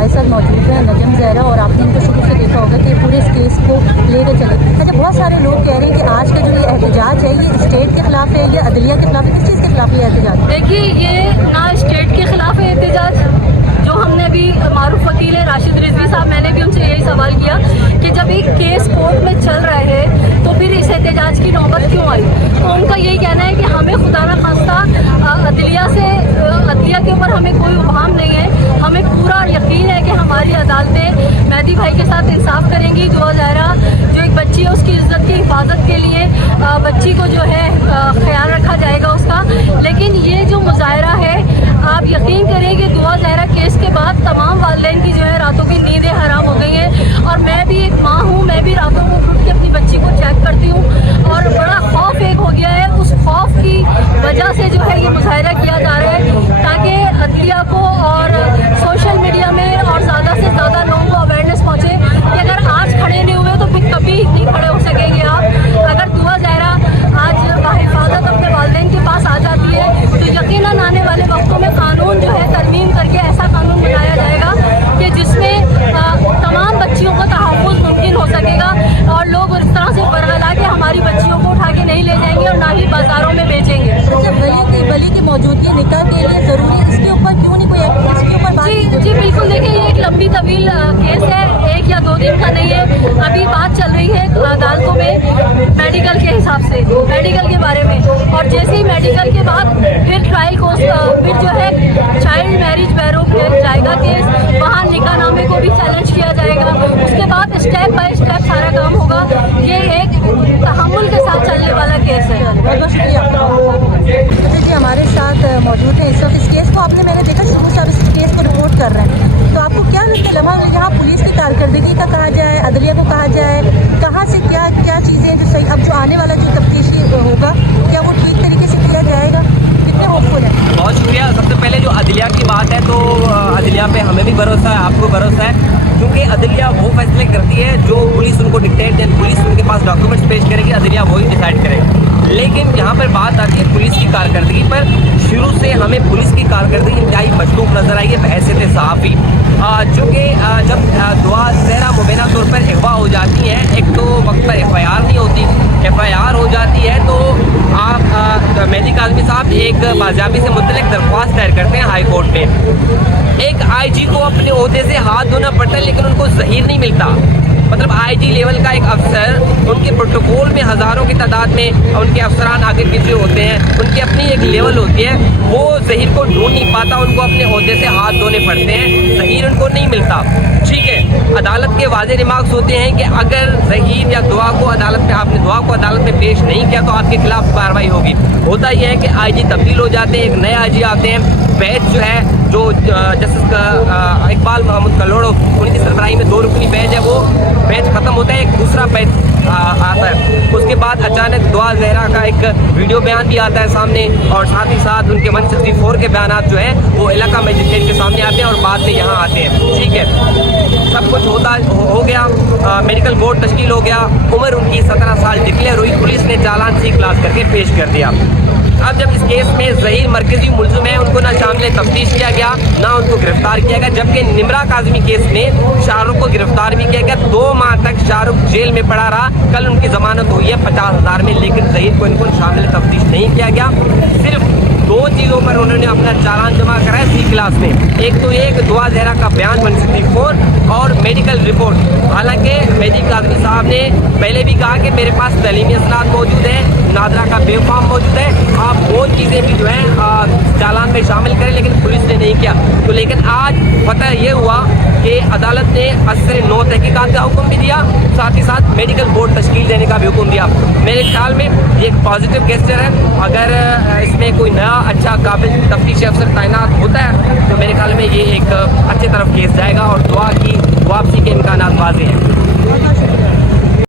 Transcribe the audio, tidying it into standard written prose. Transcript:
हमारे साथ मौजूद है नजम ज़हरा, और आपने इनको शुरू से देखा होगा कि पूरे इस केस को लेकर चले। अच्छा, बहुत सारे लोग कह रहे हैं कि आज का जो ये एहतजाज है ये स्टेट के खिलाफ है या अदलिया के खिलाफ है, किस चीज़ के खिलाफ ये एहतजाज? देखिए, ये ना स्टेट के खिलाफ है एहतजाज, जो हमने भी मारूफ वकील है राशिद रिजवी साहब, मैंने भी उनसे यही सवाल किया कि जब एक केस कोर्ट में चल रहा है तो फिर इस एहतजाज की नौबत क्यों आई। तो उनका यही कहना है कि हमें खुदा न खास्ता अदलिया के ऊपर हमें कोई उबाम नहीं है, हमें पूरा यकीन है कि हमारी अदालतें मेहदी भाई के साथ इंसाफ करेंगी। दुआ ज़ाहिरा जो एक बच्ची है उसकी इज्जत की हिफाजत के लिए बच्ची को जो है ख्याल रखा जाएगा उसका। लेकिन ये जो मुजाहरा है, आप यकीन करें कि दुआ ज़ाहिरा केस के बाद तमाम वालिदैन की जो है रातों की नींदें हराम हो गई हैं। और मैं भी एक माँ हूँ, मैं भी रातों को उठ के अपनी बच्ची को चेक करती हूँ और बड़ा खौफ एक हो गया है। उस खौफ की वजह से जो है ये मुजाहरा किया जा रहा है ताकि अदलिया को और सोशल मीडिया में और ज़्यादा से ज़्यादा लोगों को अवेयरनेस पहुँचे कि अगर आज खड़े नहीं हुए तो फिर कभी नहीं खड़े हो सकेंगे आप। अगर दुआ ज़ाहिरा आज बाहिफाजत अपने वालिदैन के पास आ जाती है तो यकीनन आने वाले वक्तों में कानून जो है तरमीम करके ऐसा कानून बनाया जाएगा कि जिसमें तमाम बच्चियों को तहफ़्फ़ुज़ मुमकिन हो सकेगा और लोग इस तरह से बरगला के हमारी बच्चियों को उठा के नहीं ले जाएंगे और ना ही बाज़ारों में बेचेंगे। वली की मौजूदगी निकाह के लिए ज़रूरी है, इसके ऊपर क्यों नहीं कोई इसके ऊपर बात? जी बिल्कुल, देखिए ये एक लंबी तवील केस है, 1 या 2 दिन का नहीं है। अभी बात चल रही है अदालतों में मेडिकल के हिसाब से, मेडिकल के बारे में, और जैसे ही मेडिकल के बाद फिर ट्रायल को फिर जो है चाइल्ड मैरिज बैरो पे जाएगा केस, वहाँ निकाहनामे को भी चैलेंज किया जाएगा। उसके बाद स्टेप बाय स्टेप सारा काम होगा। ये एक तहम्मुल के साथ चलने वाला केस है। बहुत बहुत शुक्रिया जी, हमारे साथ मौजूद हैं इस वक्त। इस केस को आपने, मैंने देखा शुरू से आप इस केस को रिपोर्ट कर रहे हैं, तो आपको क्या लगता है लम्हा यहाँ पुलिस की कारकर्दगी का कहा जाए, अदलिया को कहा जाए, कहाँ से क्या क्या चीज़ें जो सही, अब जो आने वाला जो तफ्तीशी होगा क्या वो ठीक तरीके से किया जाएगा, कितने होपफुल हैं? बहुत शुक्रिया। सबसे पहले जो अदलिया की बात है तो अदलिया पे हमें भी भरोसा है, आपको भरोसा है, क्योंकि अदलिया वो फैसले करती है जो पुलिस उनको डिक्टेट दे, पुलिस उनके पास डॉक्यूमेंट्स पेश करेगी, अदलिया वही डिसाइड करेगी। लेकिन यहाँ पर बात आती है पुलिस की कारकर्दगी पर। शुरू से हमें पुलिस की कारकर्दगी इंतहाई मशकूक नजर आई है बहैसियत सहाफ़ी, चूँकि जब दुआ ज़हरा मुबैना तौर पर अगवा हो जाती हैं, एक तो वक्त पर FIR नहीं होती, FIR हो जाती है तो आप मेहदी काज़मी साहब एक बाज़ाबी से मुतल्लिक़ दरख्वास्त दायर करते हैं हाई कोर्ट में। एक IG को अपने ओहदे से हाथ धोना पड़ता है लेकिन उनको ज़हीर नहीं मिलता। मतलब IG लेवल का एक अफसर, उनके प्रोटोकॉल में हज़ारों की तादाद में उनके अफसरान आगे पीछे होते हैं, उनकी अपनी एक लेवल होती है, वो ज़हीर को ढूंढ नहीं पाता, उनको अपने ओहदे से हाथ धोने पड़ते हैं, ज़हीर उनको नहीं मिलता। ठीक है, अदालत के वाज़े रिमार्क्स होते हैं कि अगर ज़हीर या दुआ को अदालत में, आपने दुआ को अदालत में पेश नहीं किया तो आपके खिलाफ कार्रवाई होगी। होता यह है कि IG तब्दील हो जाते हैं, एक नए IG आते हैं, बैच जो है जो जस्टिस इकबाल महमूद कलोड़ो उनकी सरबराही में 2 रुकनी बैच है, वो बैच ख़त्म होता है, एक दूसरा बैच आता है। उसके बाद अचानक दुआ ज़हरा का एक वीडियो बयान भी आता है सामने, और साथ ही साथ उनके 164 के बयान जो हैं वो इलाका मजिस्ट्रेट के सामने आते हैं और बाद में यहाँ आते हैं। ठीक है, सब कुछ हो गया, मेडिकल बोर्ड तश्कील हो गया, उम्र उनकी 17 साल डिक्लेयर हुई, पुलिस ने चालान C क्लास करके पेश कर दिया। अब जब इस केस में ज़हीर मरकज़ी मुल्ज़िम है, उनको ना शामिल तफ्तीश किया गया ना उनको गिरफ्तार किया गया, जबकि निमरा काज़मी केस में शाहरुख को गिरफ्तार भी किया गया। 2 माह तक शाहरुख जेल में पड़ा रहा, कल उनकी ज़मानत हुई है 50,000 में, लेकिन ज़हीर को इनको शामिल तफ्तीश नहीं किया गया। सिर्फ 2 चीज़ों पर उन्होंने अपना चालान जमा कराया C क्लास में, एक तो एक दुआ ज़हरा का बयान 164 और मेडिकल रिपोर्ट। हालांकि मेहदी काज़मी साहब ने पहले भी कहा कि मेरे पास तलीमी असनाद मौजूद है, नादरा का बेफाम मौजूद है, आप वो चीज़ें भी जो है चालान में शामिल करें, लेकिन पुलिस ने नहीं किया। तो लेकिन आज पता ये हुआ कि अदालत ने असर 9 तहकीकात का हुक्म भी दिया, साथ ही साथ मेडिकल बोर्ड तश्कील देने का भी हुक्म दिया। मेरे ख्याल में ये एक पॉजिटिव गेस्चर है। अगर इसमें कोई नया अच्छा काबिल तफ्तीशी अफसर तैनात होता है तो मेरे ख्याल में ये एक अच्छी तरफ केस जाएगा और दुआ की वापसी के इम्कानात वाज़ेह हैं।